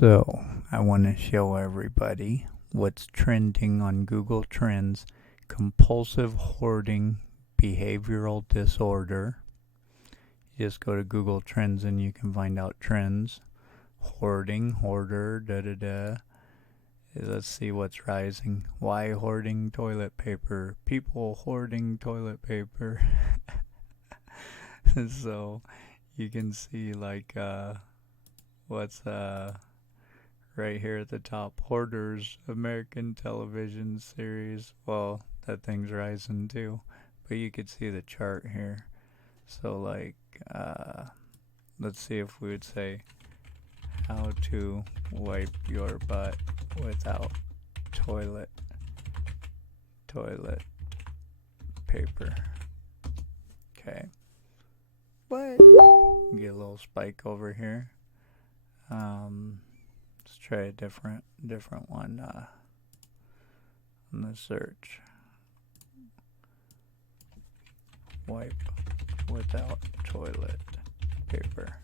So, I want to show everybody what's trending on Google Trends: compulsive hoarding behavioral disorder. You just go to Google Trends and you can find out trends. Hoarding, hoarder, da da da. Let's see what's rising. Why hoarding toilet paper? People hoarding toilet paper. So, you can see what's right here at the top. Hoarders, American television series. Well, that thing's rising too. But you could see the chart here. So let's see if we would say how to wipe your butt without toilet paper. Okay. But get a little spike over here. Let's try a different one on the search. Wipe without toilet paper.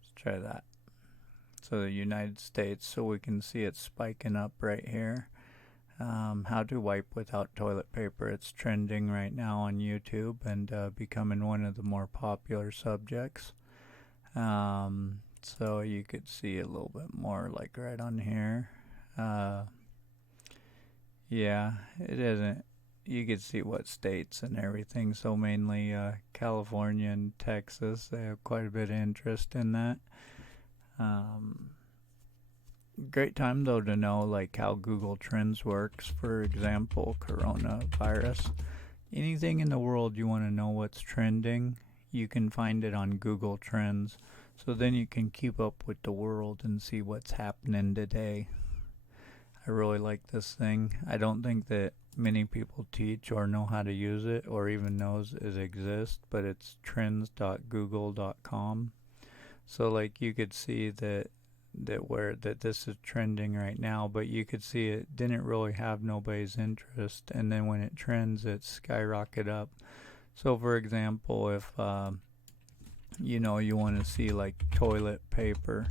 Let's try that. So the United States, so we can see it spiking up right here. How to wipe without toilet paper. It's trending right now on YouTube and becoming one of the more popular subjects. So you could see a little bit more like right on here. Yeah, it isn't. You could see what states and everything. So mainly California and Texas. They have quite a bit of interest in that. Great time though to know like how Google Trends works. For example, coronavirus. Anything in the world you want to know what's trending, you can find it on Google Trends. So then you can keep up with the world and see what's happening today. I really like this thing. I don't think that many people teach or know how to use it or even knows it exists, but it's trends.google.com. So like you could see that this is trending right now, but you could see it didn't really have nobody's interest, and then when it trends it skyrocket up. So for example, if you want to see like toilet paper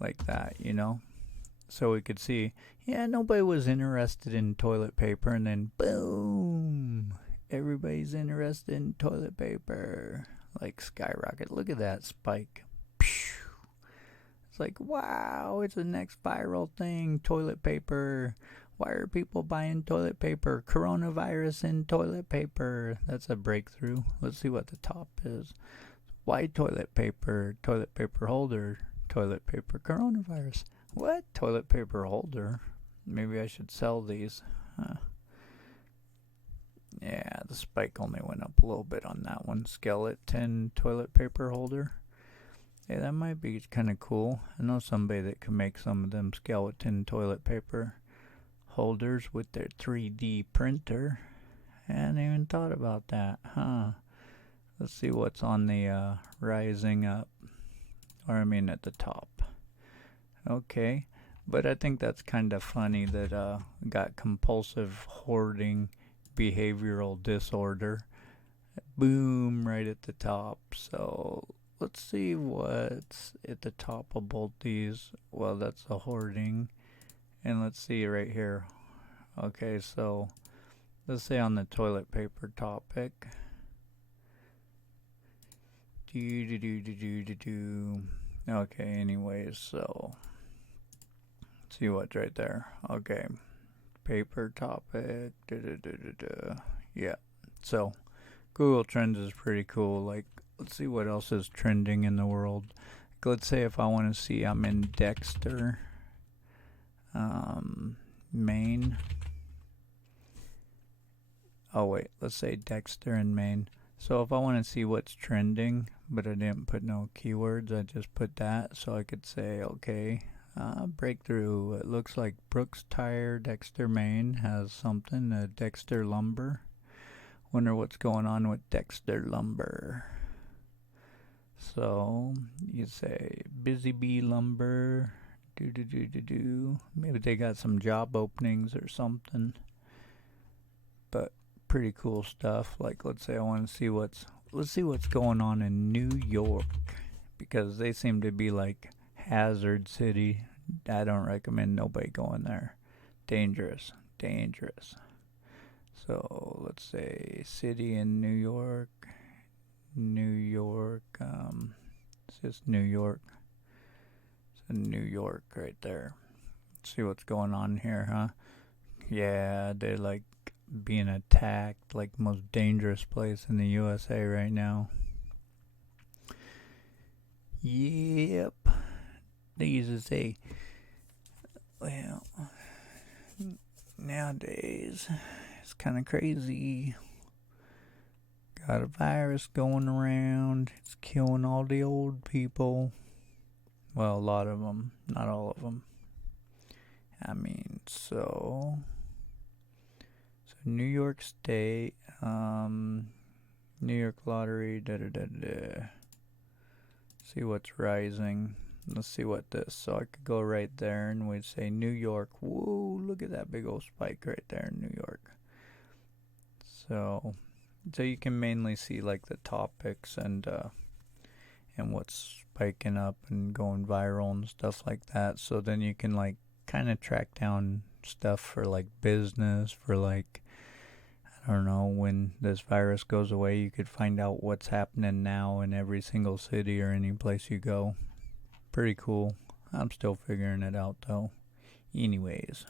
like that, so we could see, yeah, nobody was interested in toilet paper, and then boom, everybody's interested in toilet paper, like skyrocket. Look at that spike. It's like, wow, it's the next viral thing, toilet paper. Why are people buying toilet paper? Coronavirus in toilet paper. That's a breakthrough. Let's see what the top is. Why toilet paper? Toilet paper holder. Toilet paper coronavirus. What? Toilet paper holder? Maybe I should sell these. Yeah, the spike only went up a little bit on that one. Skeleton toilet paper holder. Yeah, that might be kind of cool. I know somebody that can make some of them skeleton toilet paper holders with their 3D printer. I hadn't even thought about that, huh? Let's see what's on the rising up. Or I mean at the top. Okay, but I think that's kind of funny that got compulsive hoarding behavioral disorder. Boom, right at the top. So let's see what's at the top of both these. Well, that's the hoarding. And let's see right here. Okay, so let's say on the toilet paper topic. Okay, anyways, so see what's right there. Okay, paper topic. Yeah, so Google Trends is pretty cool. Like, let's see what else is trending in the world. Like, let's say if I want to see, I'm in Dexter, Maine. Oh wait, let's say Dexter in Maine. So if I want to see what's trending, but I didn't put no keywords, I just put that. So I could say, okay, breakthrough. It looks like Brooks Tire, Dexter, Maine has something. Dexter Lumber. Wonder what's going on with Dexter Lumber. So you say Busy Bee Lumber. Maybe they got some job openings or something. But pretty cool stuff. Like, let's say I want to see let's see what's going on in New York, because they seem to be like hazard city. I don't recommend nobody going there. Dangerous, dangerous. So let's say city in New York. New York. It's just New York. It's in New York right there. Let's see what's going on here, huh? Yeah, they're like being attacked, like most dangerous place in the USA right now. Yep. They used to say, well, nowadays it's kind of crazy. Got a virus going around. It's killing all the old people. Well, a lot of them, not all of them. I mean, so New York State, New York Lottery, da da da da. See what's rising. Let's see what this. So I could go right there and we'd say New York. Whoa, look at that big old spike right there in New York. So you can mainly see like the topics and what's spiking up and going viral and stuff like that. So then you can like kind of track down stuff for like business, for like, I don't know, when this virus goes away, you could find out what's happening now in every single city or any place you go. Pretty cool. I'm still figuring it out though. Anyways.